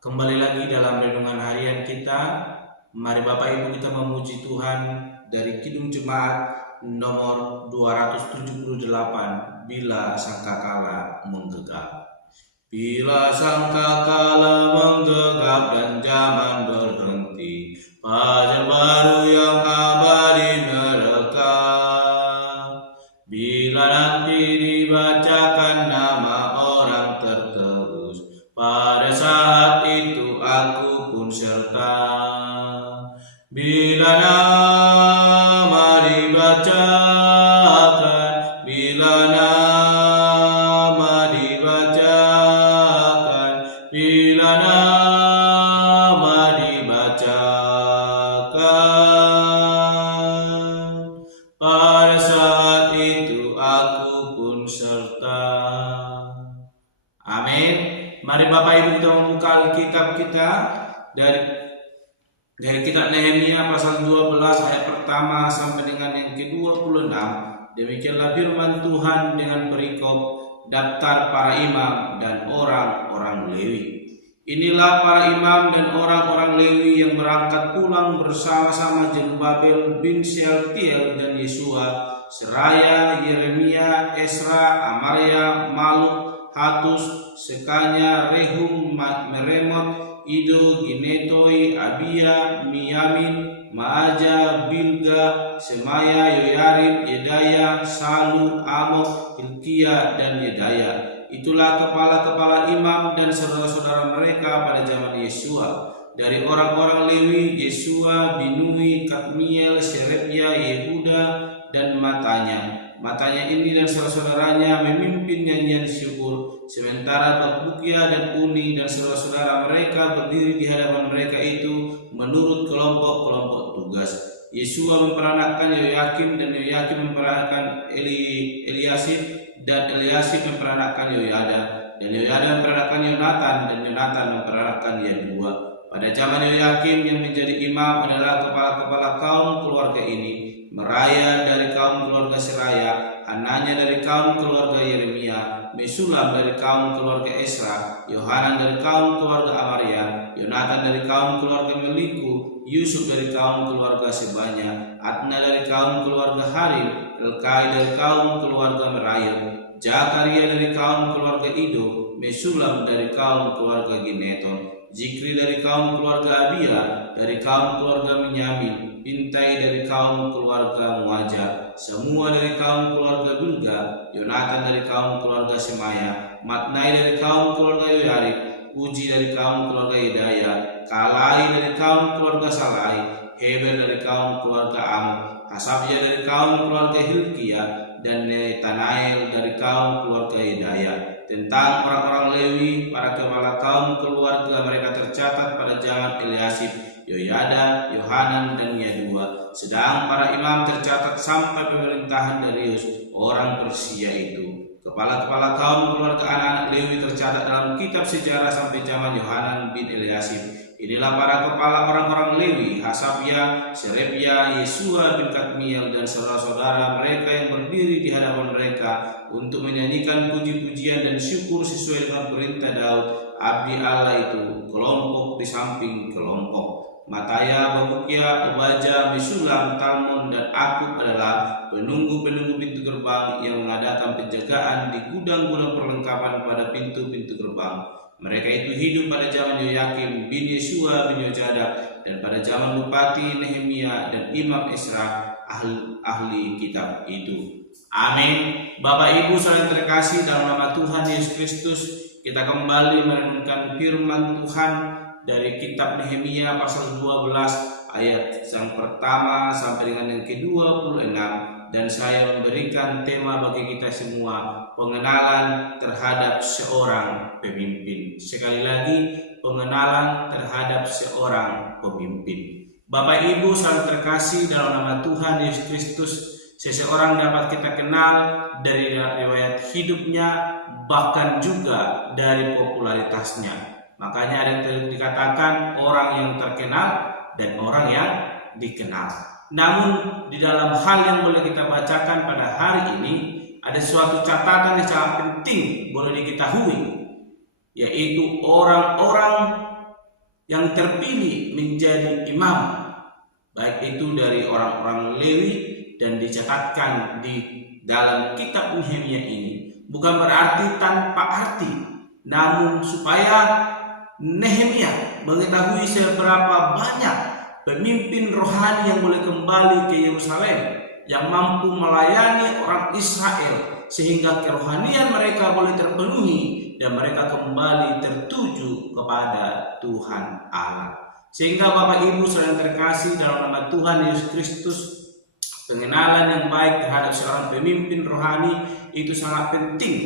Kembali lagi dalam renungan harian kita. Mari Bapak Ibu kita memuji Tuhan dari Kidung Jemaat nomor 278, Bila Sangkakala Menggegap. Bila sangkakala menggegap dan zaman berhenti, fajar baru yang abadi merekam. Bila nanti dibacakan nama orang tertebus, pada saat itu aku pun serta. Bila nama dibacakan, bila nama dibacakan, bila nama dibacakan, pada saat itu aku pun serta. Amin. Mari Bapak Ibu kita membuka Alkitab kita dari kitab Nehemia pasal 12 ayat pertama sampai dengan yang ke-26. Demikianlah firman Tuhan dengan perikop daftar para imam dan orang-orang Lewi. Inilah para imam dan orang-orang Lewi yang berangkat pulang bersama-sama Zerubabel bin Shealtiel dan Yesua, Seraya, Yeremia, Esra, Amaria, Maluk, Hatus, Sekanya, Rehum, Meremot, Ido, Ginetoi, Abia, Miyamin, Maaja, Bilga, Semaya, Yoyarib, Yedaya, Salu, Amok, Hilkia, dan Yedaya. Itulah kepala-kepala imam dan saudara-saudara mereka pada zaman Yesua. Dari orang-orang Lewi, Yesua, Binui, Kadmiel, Sherebia, Yehuda, dan Matanya ini dan saudara-saudaranya memimpin nyanyian syukur, sementara Bakbukia dan Uni dan saudara-saudara mereka berdiri di hadapan mereka itu menurut kelompok-kelompok tugas. Yesua memperanakkan Yoyakim dan Yoyakim memperanakkan Eliasib dan Eliasib memperanakkan Yoyada dan Yoyada memperanakkan Yonatan dan Yonatan memperanakkan Yadua. Pada zaman Yoyakim yang menjadi imam adalah kepala-kepala kaum keluarga ini: Meraya dari kaum keluarga Seraya, Hananya dari kaum keluarga Yeremia, Mesulam dari kaum keluarga Esra, Yohanan dari kaum keluarga Amaria, Yonatan dari kaum keluarga Meliku, Yusuf dari kaum keluarga Sebanya, Adna dari kaum keluarga Harim, Elkai dari kaum keluarga Merayot, Zakaria dari kaum keluarga Ido, Mesulam dari kaum keluarga Gineton, Zikri dari kaum keluarga Abia, dari kaum keluarga Benyamin, Pintai dari kaum keluarga Muaja, semua dari kaum keluarga Bilga, Yonatan dari kaum keluarga Semaya, Matnai dari kaum keluarga Yoyarib, Uji dari kaum keluarga Yedaya, Kalai dari kaum keluarga Salai, Heber dari kaum keluarga Am, Hasabya dari kaum keluarga Hilkia, dan Netanael dari kaum keluarga Yedaya. Tentang orang-orang Lewi, para kepala kaum keluarga mereka tercatat pada zaman Eliasib, Yoyada, Yohanan, dan Yadua. Sedang para imam tercatat sampai pemerintahan Darius, orang Persia itu. Kepala-kepala kaum keluarga anak-anak Lewi tercatat dalam kitab sejarah sampai zaman Yohanan bin Eliasib. Inilah para kepala orang-orang Lewi: Hasabya, Sherebia, Yesua bin Kadmiel, dan saudara-saudara mereka yang berdiri di hadapan mereka untuk menyanyikan puji-pujian dan syukur sesuai dengan perintah Daud, abdi Allah itu, kelompok di samping kelompok. Mataya, Bakbukia, Obaja, Mesulam, Talmon, dan Akub adalah penunggu-penunggu pintu gerbang yang mengadakan penjagaan di gudang-gudang perlengkapan pada pintu-pintu gerbang. Mereka itu hidup pada zaman Yoyakim bin Yesua bin Yojadak dan pada zaman Bupati Nehemia dan Imam Esra, ahli kitab itu. Amin. Bapak Ibu saudara terkasih, dalam nama Tuhan Yesus Kristus, kita kembali merenungkan firman Tuhan dari kitab Nehemia pasal 12 ayat yang pertama sampai dengan yang ke-26, dan saya memberikan tema bagi kita semua: pengenalan terhadap seorang pemimpin. Sekali lagi, pengenalan terhadap seorang pemimpin. Bapak Ibu saudara terkasih, dalam nama Tuhan Yesus Kristus, seseorang dapat kita kenal dari riwayat hidupnya, bahkan juga dari popularitasnya. Makanya ada yang dikatakan orang yang terkenal dan orang yang dikenal. Namun di dalam hal yang boleh kita bacakan pada hari ini, ada suatu catatan yang sangat penting boleh diketahui, yaitu orang-orang yang terpilih menjadi imam, baik itu dari orang-orang Lewi, dan dicatatkan di dalam kitab Nehemia ini bukan berarti tanpa arti, namun supaya Nehemia mengetahui seberapa banyak pemimpin rohani yang boleh kembali ke Yerusalem, yang mampu melayani orang Israel sehingga kerohanian mereka boleh terpenuhi dan mereka kembali tertuju kepada Tuhan Allah. Sehingga Bapak Ibu saudara terkasih dalam nama Tuhan Yesus Kristus, pengenalan yang baik terhadap seorang pemimpin rohani itu sangat penting,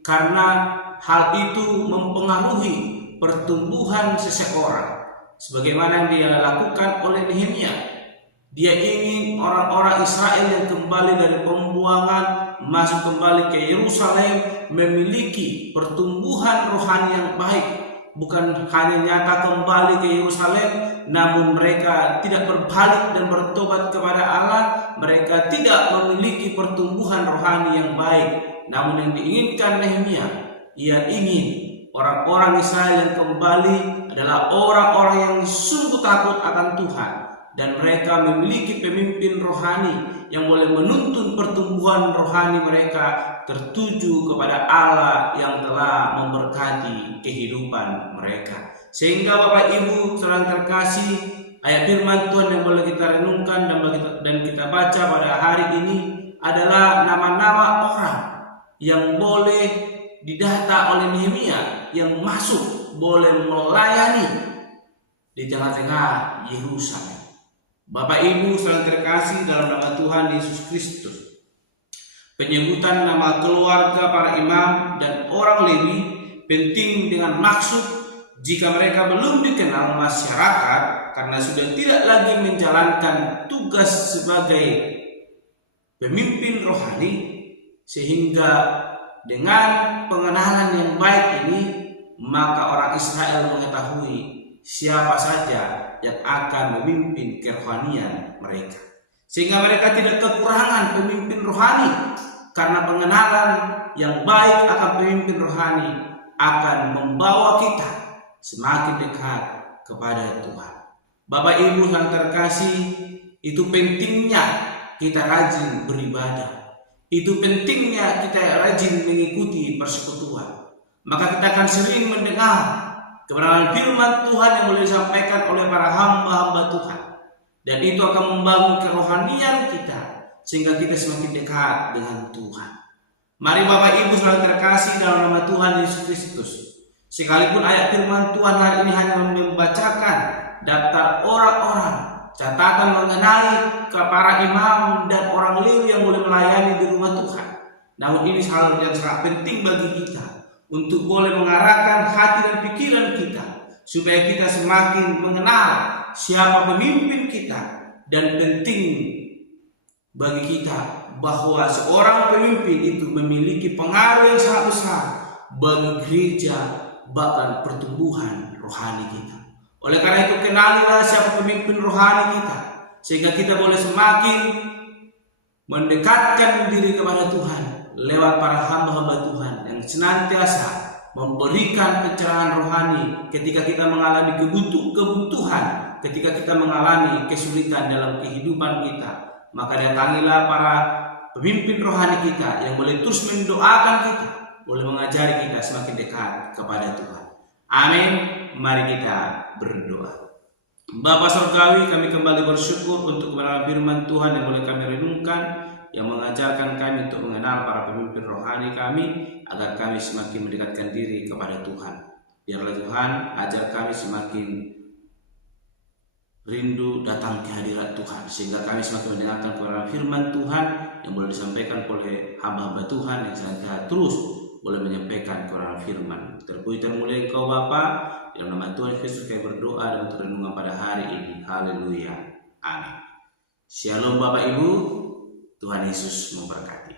karena hal itu mempengaruhi pertumbuhan seseorang sebagaimana yang dia lakukan oleh Nehemia. Dia ingin orang-orang Israel yang kembali dari pembuangan masuk kembali ke Yerusalem memiliki pertumbuhan rohani yang baik, bukan hanya nyata kembali ke Yerusalem namun mereka tidak berbalik dan bertobat kepada Allah. Mereka tidak memiliki pertumbuhan rohani yang baik. Namun yang diinginkan Nehemia, ia ingin orang-orang Israel yang kembali adalah orang-orang yang sungguh takut akan Tuhan, dan mereka memiliki pemimpin rohani yang boleh menuntun pertumbuhan rohani mereka tertuju kepada Allah yang telah memberkati kehidupan mereka. Sehingga Bapak Ibu saudara terkasih, ayat firman Tuhan yang boleh kita renungkan dan kita baca pada hari ini adalah nama-nama orang yang boleh didata oleh Nehemia, yang masuk boleh melayani di tengah-tengah Yerusalem. Bapak Ibu saudara terkasih dalam nama Tuhan Yesus Kristus, penyebutan nama keluarga para imam dan orang Lewi penting dengan maksud jika mereka belum dikenal masyarakat karena sudah tidak lagi menjalankan tugas sebagai pemimpin rohani, sehingga dengan pengenalan yang baik ini maka orang Israel mengetahui siapa saja yang akan memimpin kerohanian mereka, sehingga mereka tidak kekurangan pemimpin rohani, karena pengenalan yang baik akan pemimpin rohani akan membawa kita semakin dekat kepada Tuhan. Bapak Ibu yang terkasih, itu pentingnya kita rajin beribadah. Itu pentingnya kita rajin mengikuti persekutuan. Maka kita akan sering mendengar kebenaran firman Tuhan yang boleh disampaikan oleh para hamba-hamba Tuhan. Dan itu akan membangun kerohanian kita sehingga kita semakin dekat dengan Tuhan. Mari Bapak Ibu saudara terkasih dalam nama Tuhan Yesus Kristus, sekalipun ayat firman Tuhan hari ini hanya membacakan daftar orang-orang, catatan mengenai para imam dan orang Lewi yang boleh melayani di rumah Tuhan, namun ini hal yang sangat penting bagi kita untuk boleh mengarahkan hati dan pikiran kita supaya kita semakin mengenal siapa pemimpin kita, dan penting bagi kita bahwa seorang pemimpin itu memiliki pengaruh yang sangat besar bagi gereja, bahkan pertumbuhan rohani kita. Oleh karena itu, kenalilah siapa pemimpin rohani kita, sehingga kita boleh semakin mendekatkan diri kepada Tuhan lewat para hamba-hamba Tuhan yang senantiasa memberikan pencerahan rohani ketika kita mengalami kebutuhan, ketika kita mengalami kesulitan dalam kehidupan kita. Maka datangilah para pemimpin rohani kita yang boleh terus mendoakan kita, boleh mengajari kita semakin dekat kepada Tuhan. Amin. Mari kita berdoa. Bapa Surgawi, kami kembali bersyukur untuk kebenaran firman Tuhan yang boleh kami renungkan, yang mengajarkan kami untuk mengenal para pemimpin rohani kami, agar kami semakin mendekatkan diri kepada Tuhan. Biarlah Tuhan ajar kami semakin rindu datang ke hadirat Tuhan, sehingga kami semakin mendengarkan kebenaran firman Tuhan yang boleh disampaikan oleh hamba-hamba Tuhan yang senantiasa terus boleh menyampaikan kebenaran firman. Terpuji termulia Engkau Bapa, dalam nama Tuhan Yesus kami berdoa dan untuk renungan pada hari ini. Haleluya. Amin. Shalom Bapak Ibu, Tuhan Yesus memberkati.